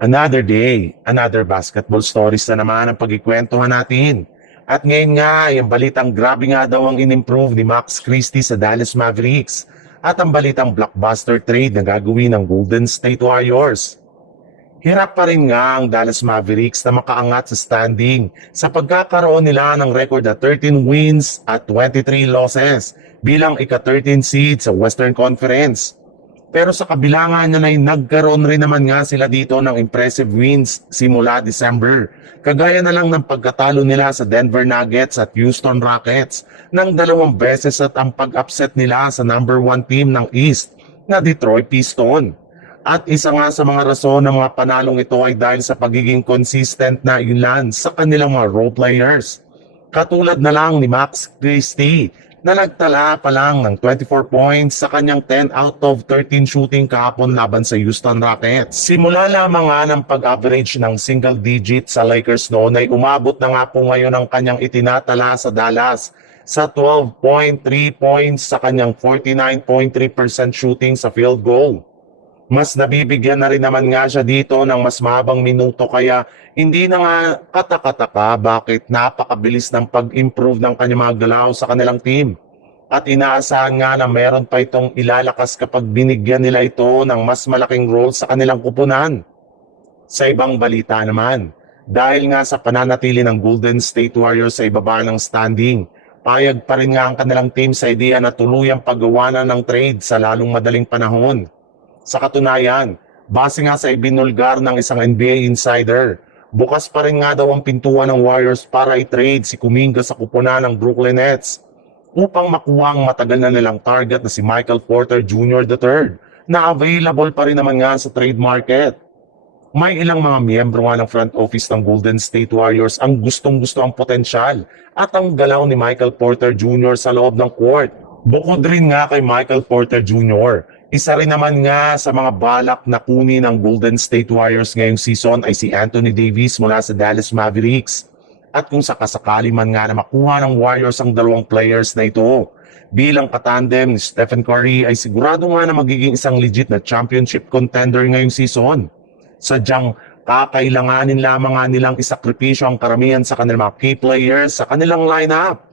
Another day, another basketball stories na naman ang pagkikwentuhan natin. At ngayon nga, yung balitang grabe nga daw ang in-improve ni Max Christie sa Dallas Mavericks. At ang balitang blockbuster trade na gagawin ng Golden State Warriors. Hirap pa rin nga ang Dallas Mavericks na makaangat sa standing sa pagkakaroon nila ng record na 13 wins at 23 losses bilang ika-13 seed sa Western Conference. Pero sa kabila nga niya na nagkaroon rin naman nga sila dito ng impressive wins simula December. Kagaya na lang ng pagkatalo nila sa Denver Nuggets at Houston Rockets ng 2 beses at ang pag-upset nila sa number 1 team ng East na Detroit Pistons. At isa nga sa mga rason ng mga panalong ito ay dahil sa pagiging consistent na ilan sa kanilang mga role players. Katulad na lang ni Max Christie na nagtala pa lang ng 24 points sa kanyang 10 out of 13 shooting kahapon laban sa Houston Rockets. Simula lamang nga ng pag-average ng single digit sa Lakers noon ay umabot na nga po ngayon ang kanyang itinatala sa Dallas sa 12.3 points sa kanyang 49.3% shooting sa field goal. Mas nabibigyan na rin naman nga siya dito ng mas mahabang minuto kaya hindi na nga katakataka bakit napakabilis ng pag-improve ng kanyang mga galaw sa kanilang team. At inaasahan nga na meron pa itong ilalakas kapag binigyan nila ito ng mas malaking role sa kanilang kupunan. Sa ibang balita naman, dahil nga sa pananatili ng Golden State Warriors sa ibaba ng standing, payag pa rin nga ang kanilang team sa ideya na tuluyang paggawa na ng trade sa lalong madaling panahon. Sa katunayan, base nga sa ibinulgar ng isang NBA insider, bukas pa rin nga daw ang pintuan ng Warriors para i-trade si Kuminga sa kupunan ng Brooklyn Nets upang makuha ang matagal na nilang target na si Michael Porter Jr. III na available pa rin naman nga sa trade market. May ilang mga miyembro nga ng front office ng Golden State Warriors ang gustong-gusto ang potensyal at ang galaw ni Michael Porter Jr. sa loob ng court. Bukod rin nga kay Michael Porter Jr., isa rin naman nga sa mga balak na kunin ng Golden State Warriors ngayong season ay si Anthony Davis mula sa Dallas Mavericks. At kung sakasakali man nga na makuha ng Warriors ang 2 players na ito, bilang katandem ni Stephen Curry ay sigurado nga na magiging isang legit na championship contender ngayong season. Sadyang kakailanganin lamang nga nilang isakripisyo ang karamihan sa kanilang mga key players sa kanilang lineup.